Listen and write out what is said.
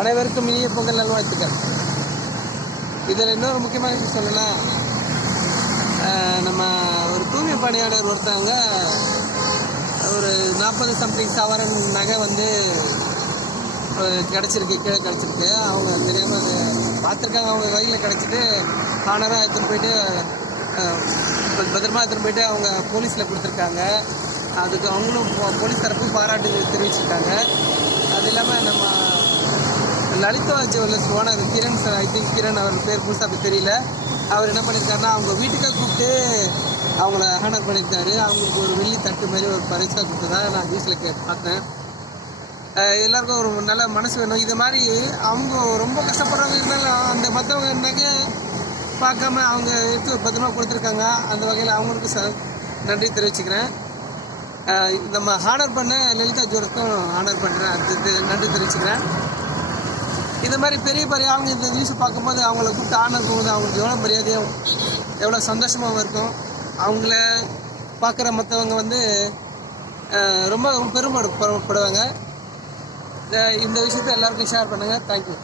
அனைவருக்கும் இனிய பொங்கல் நல்வாழ்த்துக்கள். இதில் இன்னொரு முக்கியமான விஷயம் சொல்லணும்னா, நம்ம ஒரு தூய்மை பணியாளர் ஒருத்தவங்க ஒரு 40 சம்திங் சவரன் நகை வந்து கிடச்சிருக்கு, கீழே கிடச்சிருக்கு. அவங்க தெரியாமல் அதை பார்த்துருக்காங்க. அவங்க வகையில் கிடச்சிட்டு ஹானராக எடுத்துகிட்டு போயிட்டு பத்திரமா எடுத்துகிட்டு போயிட்டு அவங்க போலீஸில் கொடுத்துருக்காங்க. அதுக்கு அவங்களும் போலீஸ் தரப்பும் பாராட்டு தெரிவிச்சிருக்காங்க. அது இல்லாமல் நம்ம Lalitha jewellers owner Kiran sir, I think Kiran, அவர் பேர் புதுசாக அப்படி தெரியல, அவர் என்ன பண்ணியிருக்காருன்னா அவங்க வீட்டுக்காக கூப்பிட்டு அவங்கள ஹானர் பண்ணியிருக்காரு. அவங்களுக்கு ஒரு வெள்ளி தட்டு மாதிரி ஒரு பரிசாக கொடுத்ததாக நான் நியூஸில் பார்த்தேன். எல்லாருக்கும் ஒரு நல்ல மனசு வேணும். இது மாதிரி அவங்க ரொம்ப கஷ்டப்படுறவங்க இருந்தாலும் அந்த மற்றவங்க என்னங்க பார்க்காம அவங்க எடுத்து ஒரு பத்திரமா கொடுத்துருக்காங்க. அந்த வகையில் அவங்களுக்கு நன்றி தெரிவிச்சுக்கிறேன். நம்ம ஹானர் பண்ண லலிதா ஜுவல்லர்ஸ்க்கும் ஹானர் பண்ணுறேன், அது நன்றி தெரிவிச்சுக்கிறேன். இந்த மாதிரி பெரிய பெரிய அவங்க இந்த நியூஸை பார்க்கும்போது அவங்கள கூப்பிட்டு ஆனர் போகும்போது அவங்களுக்கு எவ்வளோ மரியாதையும் எவ்வளோ சந்தோஷமாகவும் இருக்கும். அவங்கள பார்க்குற மற்றவங்க வந்து ரொம்ப பெருமைப்படுவாங்க. இந்த விஷயத்தை எல்லாருக்கும் ஷேர் பண்ணுங்கள். தேங்க்யூ.